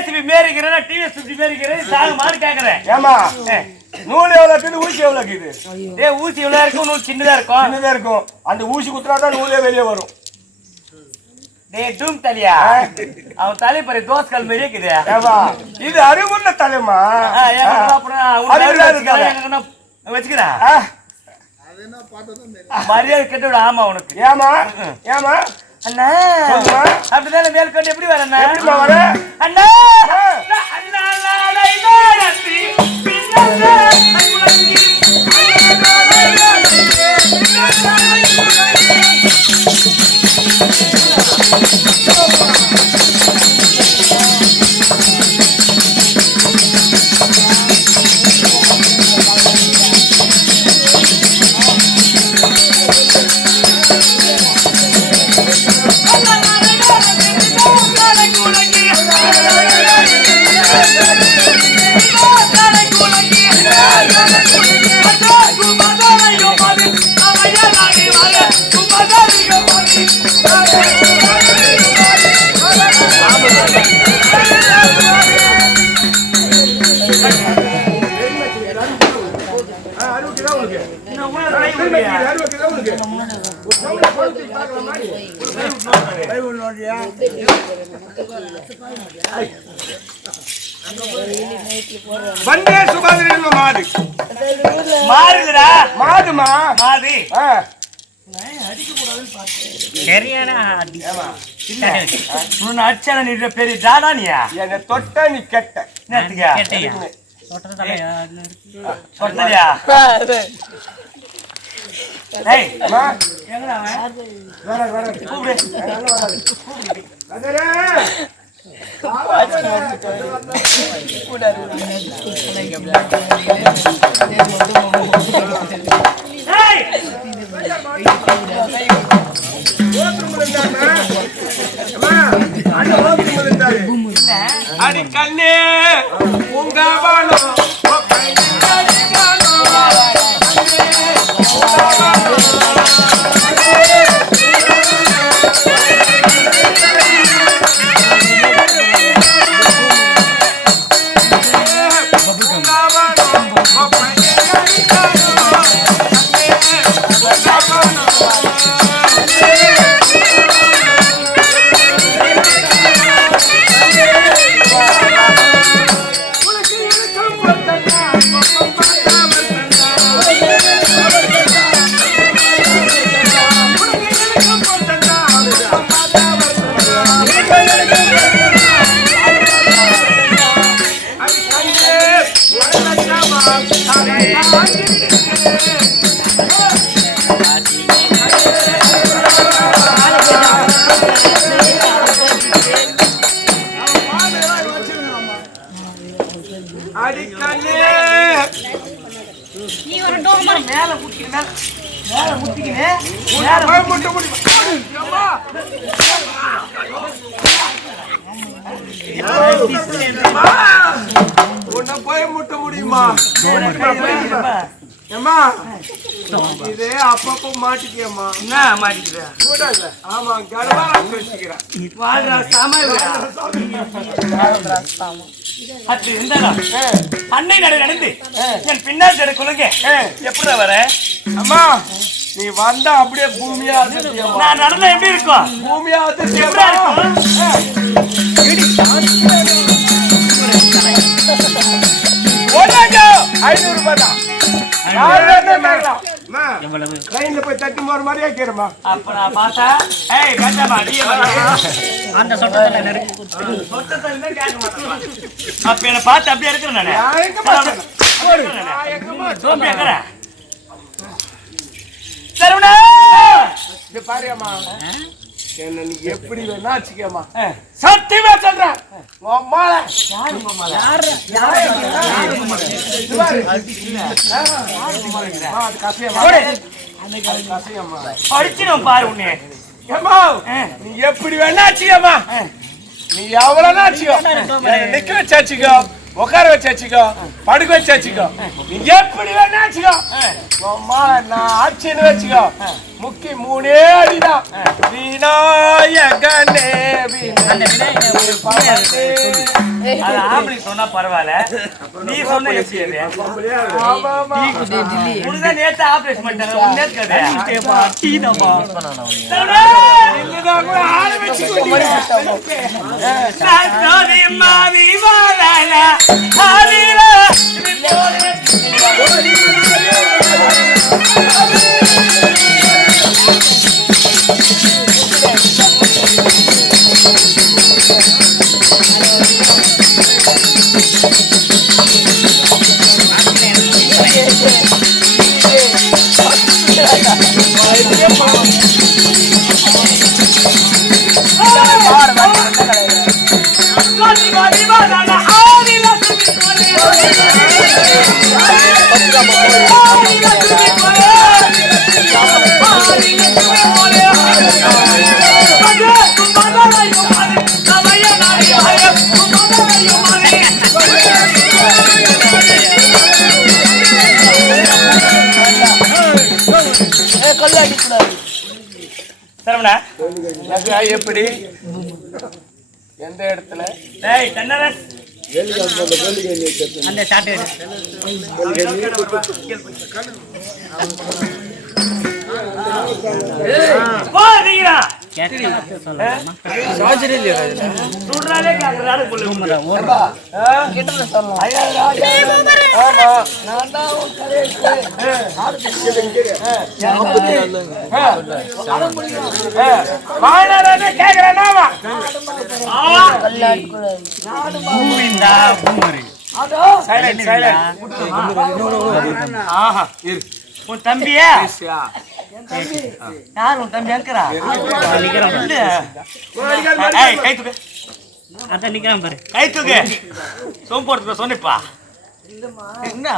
JCB மேரிக்கிறேன் TVS fifty மேரிக்கிறேன் சாகுமான்னு கேக்குறேன். ஏமா நூல் எவ்வளவு இருக்குது ஊசி எவ்வளவு இருக்குது? ஏ ஊசி இவ்வளவு இருக்கும்? நூல் சின்னதா இருக்கும். சின்னதா இருக்கும். அந்த ஊசி குத்துறாதான் நூலே வெளியே வரும். டே டூம் தலையா? அவன் தலை பாரு தோசைகள் மாதிரி இருக்குது. ஏமா இது அறிவுள்ள தலைமா வச்சுக்கிறேன், மரியாதை கெட்டு விட ஆமா உனக்கு. ஏமா ஏமா அண்ணா. அப்படிதானே மேல் கண்டு எப்படி வர அண்ணா எப்படிம்மா வர அண்ணா ஆ. அண்ணா நாளை வந்தே சுபாதிரின் மாடு. மாறுதுடா. மாடுமா? மாது அடிச்சான நீ பெரிய ஜாடானியா என்னை தொட்ட நீ கெட்ட. அடி கண்ணே உங்க வானம் heart. பயமுட்ட முடியுமா இதே அப்பப்போ மாட்டிக்கியம்மா என்ன மாட்டிக்கிற ஆமா கடவாரம் வச்சுக்கிறேன் வாழ்றா சாமான் அது இருந்தாடா அன்னை நடு நடந்து என் பின்னாடி நடு குலுங்க எப்படி வர அம்மா நீ வந்தா அப்படியே பூமியா நான் நடந்தா எப்படி இருக்கும் பூமியா எப்படிடா அதிர்ச்சியம்மா இருக்கும் ஐநூறு ரூபாய் தான். ட்ரெயின்ல போய் தட்டி போற மாதிரியே கேருமா அப்ப நான் பார்த்தா ஏய் வேண்டாமா நீ அந்த சொட்டத்துல சொட்டத்துல கேட்க மாட்டேன் அப்ப என்ன பார்த்து அப்படியே இருக்கிறேன் நானு. சோம்பி இருக்கிறேன் சரவணா! பாரும்மா என்ன நீ எப்படி வேணா வச்சுக்கம்மா. சத்தியமா சொல்றேன். உன் அம்மால இது பாரு. அம்மா, அது கசையம்மா. அது கசையம்மா. அடிச்சிடும் பாரு உன்னை. நீ எப்படி வேணா வச்சுக்கம்மா. நீ எவ்வளவு நிக்க வச்சு வச்சுக்கோ. உட்கார வச்சு வச்சுக்கோ படுக்க வச்சு வச்சுக்கோ. நீ எப்படி வேணா வச்சுக்கோ. அம்மா நான் ஆட்சின்னு வச்சுக்கோ. முக்கி மூணே அடிதான். விநாயகனே விநாயகனே. அது ஆம்பளை சொன்னா பரவாயில்ல. நீ சொன்ன எப்படி அது? ஆமா ஆமா உனக்கு நேத்து ஆபரேஷன் பண்ணிட்டாங்க. உன் நேத்து இல்லதான் கூட ஆள வச்சு சரவணா நகை எப்படி எந்த இடத்துல டேய் டன்னரஸ் அந்த சாட்டு போ நீங்கடா சுடுறாலே கேக்குறாரு புள்ள ஆமா வாழறானே கேக்குறானா பூமிண்டா பூமரி சைலண்ட் சைலண்ட் ஆஹா இரு. உன் தம்பியா? யார் உன் தம்பி? அங்கரா. ஏய் கை தூக்கு. அதான் நிக்கிறான் பாரு. கை தூக்கு. சோம்பு சொன்னிப்பா என்ன?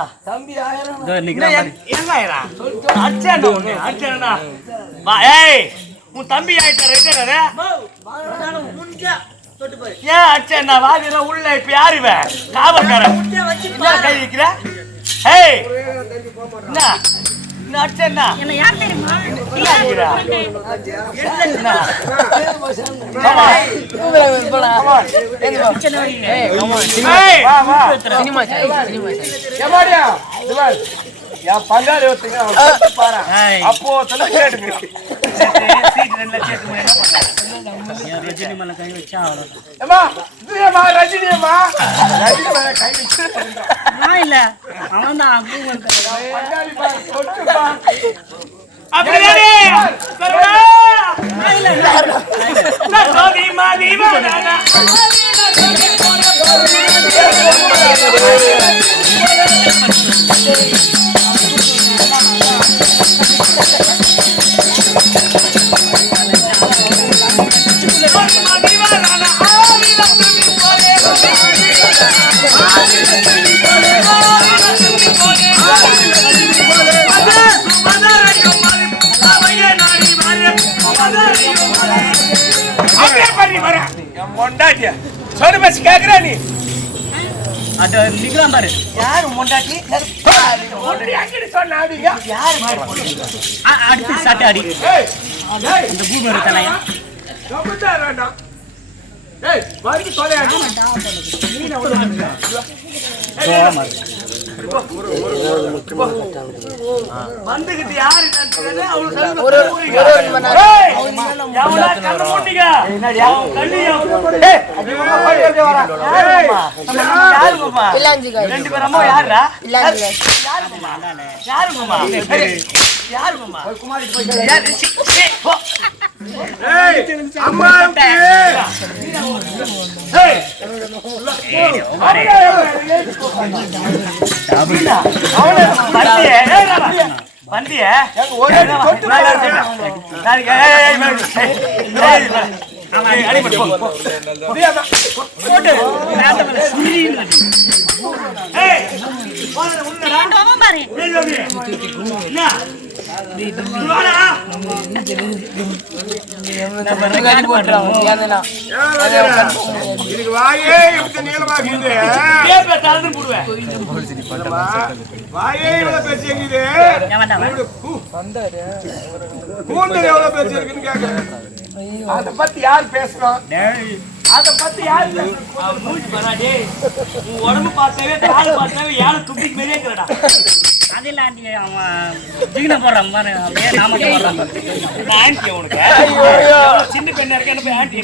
ஏய் உன் தம்பி ஆயிட்டாரு. ஏன் அடிச்சா வாதிர உள்ள இப்ப யாரு இவன் காவல்காரன் கை வைக்கிற? ஏய் என்ன? என்ன யார் தெரியுமா? என் பங்காளி ஒருத்தங்க. ஏய். அப்போ தலை ரஜினி மேல கை வச்சா அவ்வளவுதான் ஏமா இதுமா ரஜினி அம்மா ரஜினி மேல கை வச்சு நான் இல்ல அவன் தான் அப்படியே வர என் மொண்டாட்டியா. சொல்லு பஸ் கேக்குறா நீ. அத நிக்கிறான் பாரு. யாரு முண்டாட்டி? ஒன்றி அங்கிட்டு சொன்ன ஆடிங்க அ- அடுத்து சாட்டு அடி இந்த பூமி தலையா? கபுத்தார் வேண்டாம் ஏய் வரைக்கும் தொலையா வந்துகிட்டு யாரு நட்டுறது யாரும்மா? யாரும்மா? ரெண்டு பேரும் அம்மா யாருடா? யாரும்மா? யாரும்மா? யாரு? அம்மாவுக்கு ஏய், அவனை வந்தியே, ஏய், கூந்தல் எவ்வளவு பேச்சு இருக்குன்னு கேக்குறேன் பத்தி யார் பேசுறோம் அதை பத்தி யாரு அவன் மூஞ்சி உன் உடம்பு பார்த்தாவே கால் பார்த்தாவே யாரும் துப்பிக்கு மேலே இருக்கிறடா. அதில் ஆண்டி அவன் ஜீவனை போடுறான் பாரு அப்படியே போடுறான் ஐயோ. சின்ன பெண்ணா இருக்க? என்ன போய் ஆன்டி